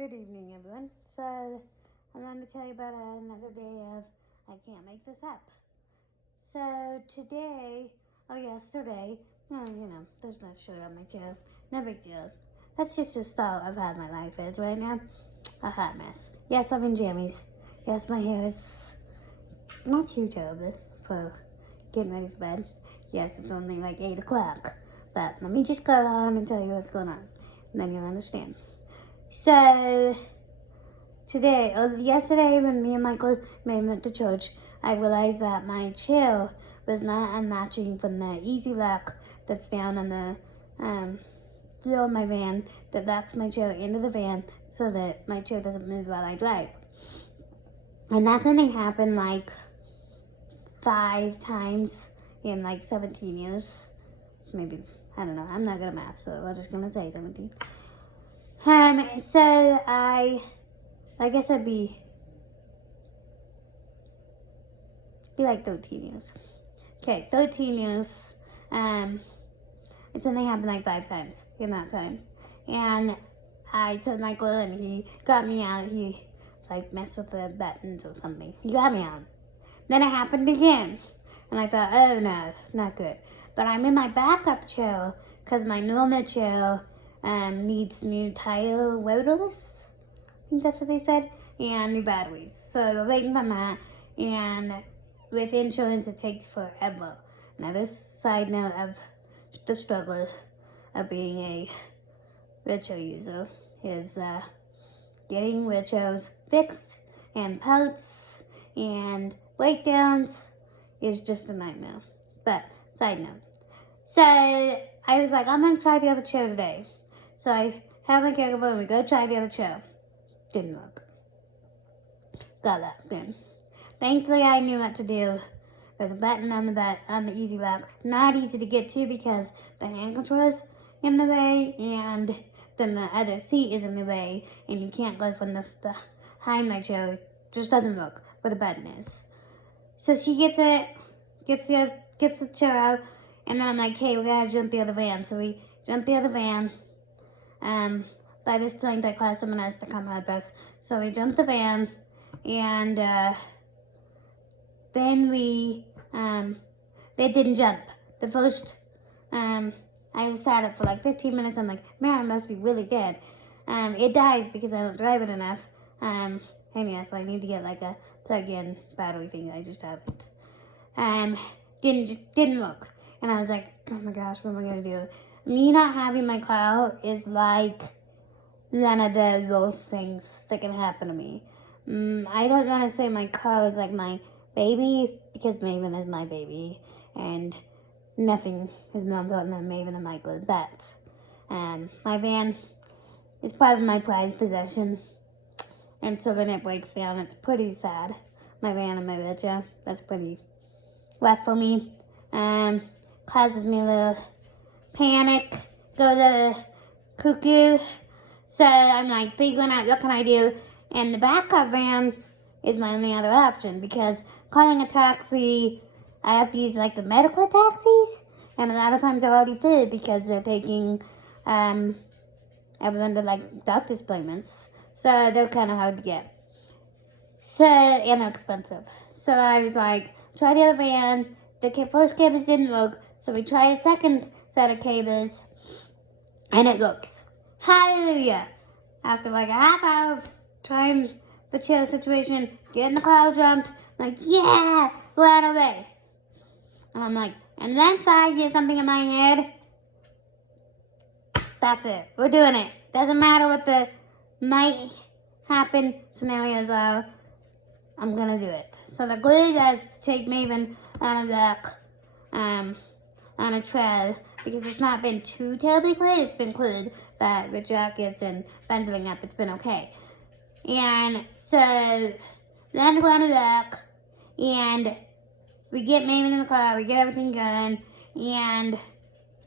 Good evening, everyone. So, I'm going to tell you about another day of I can't make this up. So, yesterday, there's no shirt on my chair. No big deal. That's just the style of how my life is right now. A hot mess. Yes, I'm in jammies. Yes, my hair is not too terrible for getting ready for bed. Yes, it's only like 8 o'clock. But let me just go on and tell you what's going on. And then you'll understand. So, yesterday when me and Michael went to church, I realized that my chair was not unlatching from the easy lock that's down on the floor of my van that locks my chair into the van so that my chair doesn't move while I drive. And that's only happened like 5 times in like 17 years. Maybe, I don't know, I'm not good at math, so I'm just gonna say 17. So I guess I'd be like 13 years. Okay, 13 years. It's only happened like 5 times in that time. And I told Michael and he got me out. He like messed with the buttons or something. He got me out. Then it happened again. And I thought, oh no, not good. But I'm in my backup chair because my normal chair needs new tire rotors. I think that's what they said. And new batteries. So we're waiting on that. And with insurance, it takes forever. Now, this side note of the struggle of being a wheelchair user is getting wheelchairs fixed and parts and breakdowns is just a nightmare. But, side note. So, I was like, I'm going to try the other chair today. So, I have my caregiver and we go try the other chair. Didn't work. Got locked in. Thankfully, I knew what to do. There's a button on the easy lock. Not easy to get to because the hand control is in the way, and then the other seat is in the way, and you can't go from the behind my chair. It just doesn't work where the button is. So she gets the chair out, and then I'm like, hey, we gotta jump the other van. So we jump the other van. By this point, I called someone else to come help us. So we jumped the van, and then they didn't jump. The first, I sat up for like 15 minutes. I'm like, man, it must be really dead. It dies because I don't drive it enough. And yeah, so I need to get like a plug-in battery thing. I just haven't. Didn't work. And I was like, oh my gosh, what am I gonna do? Me not having my car is like one of the worst things that can happen to me. I don't want to say my car is like my baby because Maven is my baby, and nothing is more important than Maven and Michael. But my van is part of my prized possession, and so when it breaks down, it's pretty sad. My van and my wheelchair, that's pretty rough for me. Causes me a little panic, go a little cuckoo. So I'm like figuring out what can I do, and the backup van is my only other option because calling a taxi, I have to use like the medical taxis, and a lot of times they're already full because they're taking everyone to like doctor's appointments, so they're kind of hard to get. So and they're expensive. So I was like, try the other van. The first cables didn't work, so we tried a second set of cables, and it works. Hallelujah! After like a half hour of trying the chair situation, getting the car jumped, like, yeah, right away. And I'm like, and once I get something in my head, that's it. We're doing it. Doesn't matter what the might happen scenarios are. I'm gonna do it. So the goal is to take Maven on a walk, on a trail, because it's not been too terribly cold. It's been cold, but with jackets and bundling up, it's been okay. And so then we go on a walk, and we get Maven in the car, we get everything going, and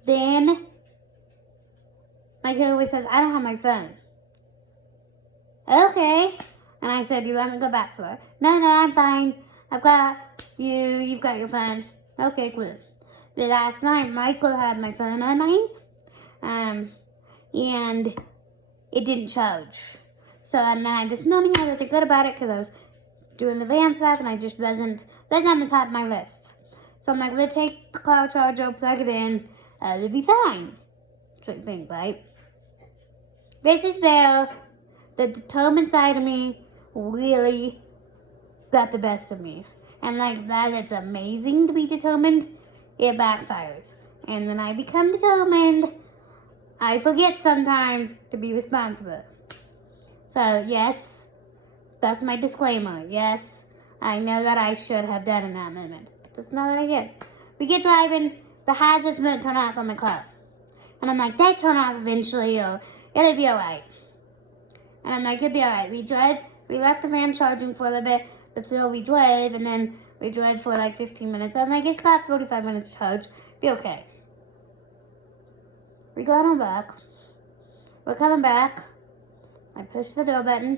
then my kid always says, I don't have my phone. Okay. And I said, you want me to go back for it? No, I'm fine. I've got you, you've got your phone. Okay, cool. But last night, Michael had my phone all night, and it didn't charge. So, and then this morning I wasn't good about it because I was doing the van stuff and I just wasn't on the top of my list. So I'm like, we'll take the cloud charger, plug it in, it'll be fine. That's what you think, right? This is where the determined side of me really got the best of me. And like that, it's amazing to be determined. It backfires. And when I become determined, I forget sometimes to be responsible. So yes, that's my disclaimer. Yes, I know that I should have done in that moment. But that's not what I did. We get driving, the hazards won't turn off on my car. And I'm like, they turn off eventually, or it'll be alright. And I'm like, it'll be alright. We left the van charging for a little bit before we drove, and then we drove for like 15 minutes. I'm like, it's got 45 minutes to charge. Be okay. We got on back. We're coming back. I push the door button.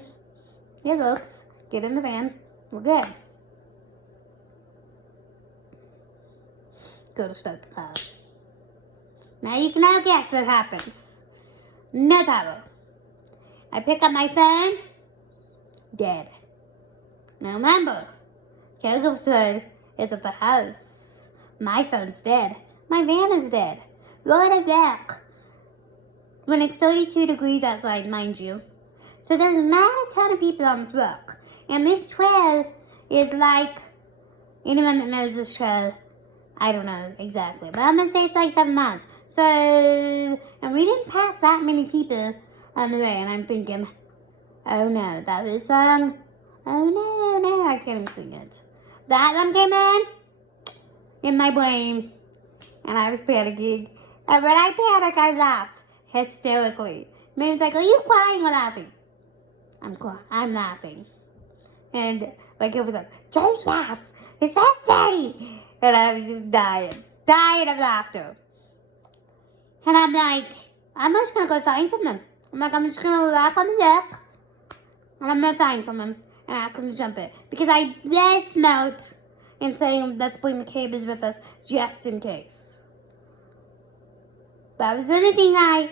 It looks. Get in the van. We're good. Go to start the car. Now you can all guess what happens. No power. I pick up my phone. Dead. Now remember, Caregivers is at the house. My phone's dead. My van is dead. Right back. When it's 32 degrees outside, mind you. So there's not a ton of people on this walk. And this trail is like, anyone that knows this trail, I don't know exactly, but I'm going to say it's like 7 miles. So, and we didn't pass that many people on the way, and I'm thinking, oh no, that was oh no, I can't even sing it. That one came in my brain, and I was panicking. And when I panic, I laugh hysterically. Man's like, are you crying or laughing? I'm laughing. And my kid was like, don't laugh. It's not funny. And I was just dying of laughter. And I'm like, I'm just going to go find someone. I'm just going to walk on the deck. And I'm going to find someone and ask them to jump it. Because I just smelt and saying, let's bring the cables with us just in case. That was the only thing I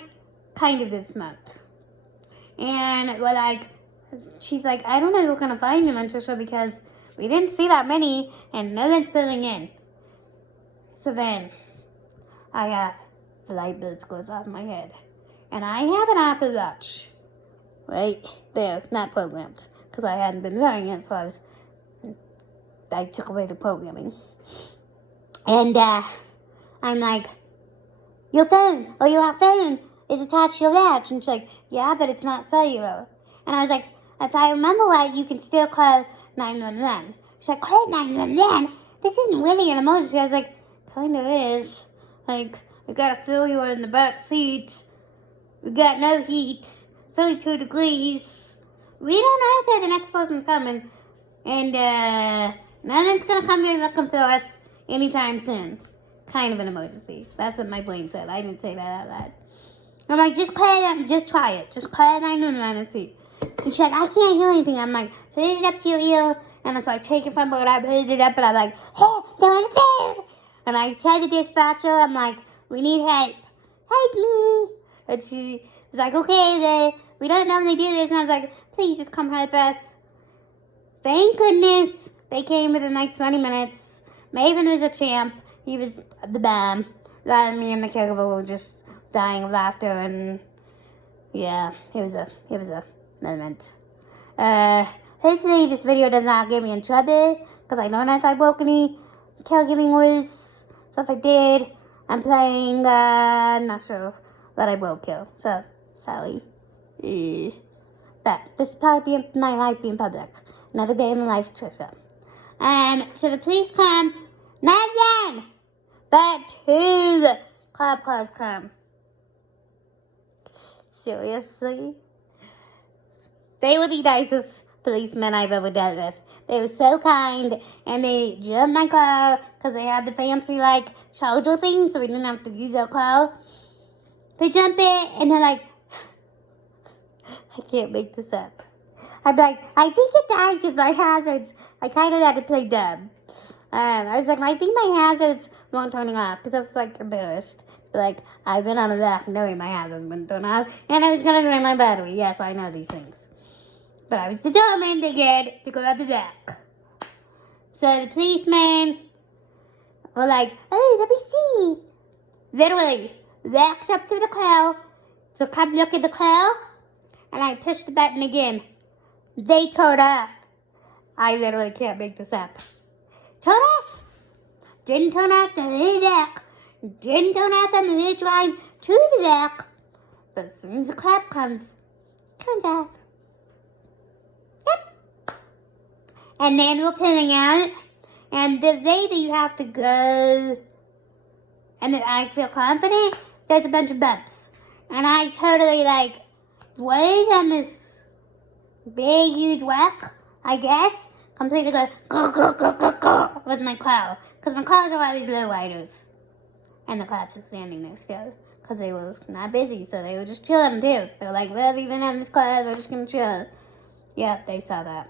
kind of did smelt. And we're like, she's like, I don't know if we're going to find them, Trisha, because we didn't see that many and no one's pulling in. So then I got the light bulb goes off my head. And I have an Apple Watch right there, not programmed, because I hadn't been wearing it, so I took away the programming. And I'm like, your phone is attached to your watch. And she's like, yeah, but it's not cellular. And I was like, if I remember right, you can still call 911. She's like, call 911? This isn't really an emergency. I was like, kind of is. Like, we got a failure in the back seat. We got no heat. It's only 2 degrees. We don't know if the next person's coming. And no one's going to come here looking for us anytime soon. Kind of an emergency. That's what my brain said. I didn't say that out loud. I'm like, just try it. Just call 911 and see. And she's like, I can't hear anything. I'm like, put it up to your ear. And so I take it from her and I put it up and I'm like, hey, they're on the phone. And I tell the dispatcher, I'm like, we need help. Help me. And she was like, okay, we don't normally do this. And I was like, please just come help us. Thank goodness they came within like 20 minutes. Maven was a champ. He was the bomb. That and me and the caregiver were just dying of laughter, and yeah, it was a moment. Hopefully this video does not get me in trouble, because I don't know if I broke any caregiving rules. So if I did, I'm playing, not sure that I will kill. So, sorry. But this will probably be my life being public. Another day in the life of Trisha. So the police come, not one, but 2 cop cars come. Seriously? They were the nicest policemen I've ever dealt with. They were so kind, and they jumped my car because they had the fancy, like, charger thing, so we didn't have to use our car. They jump it, and they're like, I can't make this up. I'm like, I think it died because my hazards, I kind of had to play dumb. I was like, I think my hazards weren't turning off because I was, like, embarrassed. But, like, I've been on the back knowing my hazards wouldn't turn off, and I was going to drain my battery. Yes, I know these things. But I was determined again to go out the back. So the policeman were like, "Hey, let me see." Literally, walks up to the car. So come look at the car. And I pushed the button again. They turned off. I literally can't make this up. Turn off. Didn't turn off the way back. Didn't turn off on the way drive to the back. But as soon as the cop comes, turns off. Yep. And then we're pulling out. And the way that you have to go, and that I feel confident, there's a bunch of bumps. And I totally wave on this big, huge whack, I guess. Completely go, go, with my car. Because my cars are always low riders. And the cops are standing there still. Because they were not busy, so they were just chilling too. They were like, well, we've been on this car, we're just going to chill. Yep, they saw that.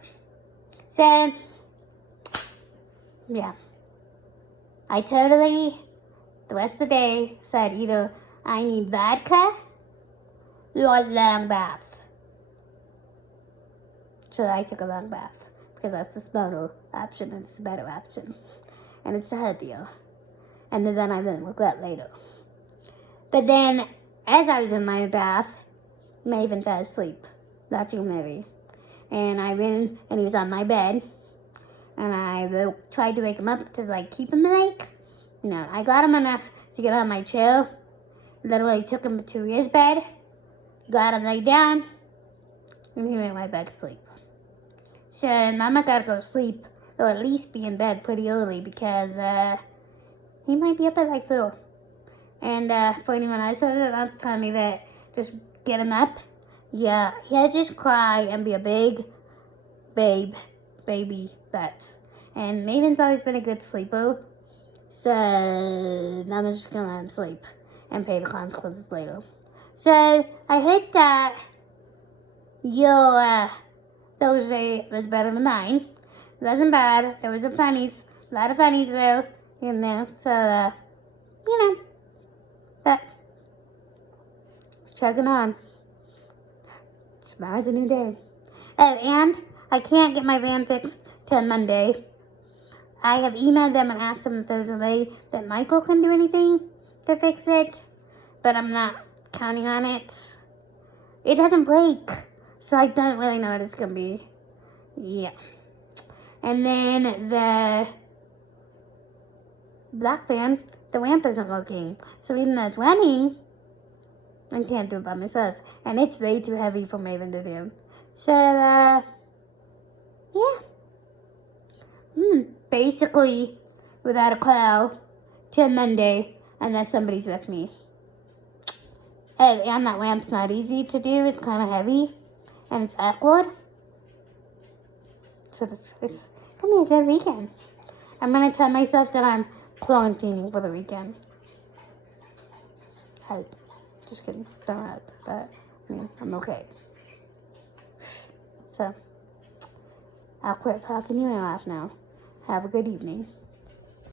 So, yeah. I totally, the rest of the day, said either I need vodka or a long bath. So I took a long bath. Because that's the smarter option and it's the better option. And it's healthier. And then I won't regret later. But then, as I was in my bath, Maven fell asleep, watching a movie. And I went, and he was on my bed. And I tried to wake him up to keep him awake. No, I got him enough to get on my chair. Literally took him to his bed, got him laid down, and he went right back to sleep. So Mama gotta go sleep, or at least be in bed pretty early because he might be up at 4. And for anyone else that wants to tell me that, just get him up. Yeah, he'll just cry and be a big baby bat. And Maven's always been a good sleeper, so Mama's just gonna let him sleep and pay the consequences later. So I hope that your Thursday was better than mine. It wasn't bad. There was a lot of funnies though in there. So but chugging on. Tomorrow's a new day. Oh, and I can't get my van fixed till Monday. I have emailed them and asked them if there's a way that Michael can do anything to fix it, but I'm not counting on it. It doesn't break, so I don't really know what it's gonna be. Yeah. And then the black van, the ramp isn't working. So even though it's running, I can't do it by myself. And it's way too heavy for Maven to do. So, yeah. Basically, without a car, till Monday, unless somebody's with me. Oh, and that ramp's not easy to do. It's kind of heavy. And it's awkward. So it's going to be a good weekend. I'm going to tell myself that I'm quarantining for the weekend. Hope. Just kidding. Don't hope. But, I'm okay. So, I'll quit talking to you off now. Have a good evening.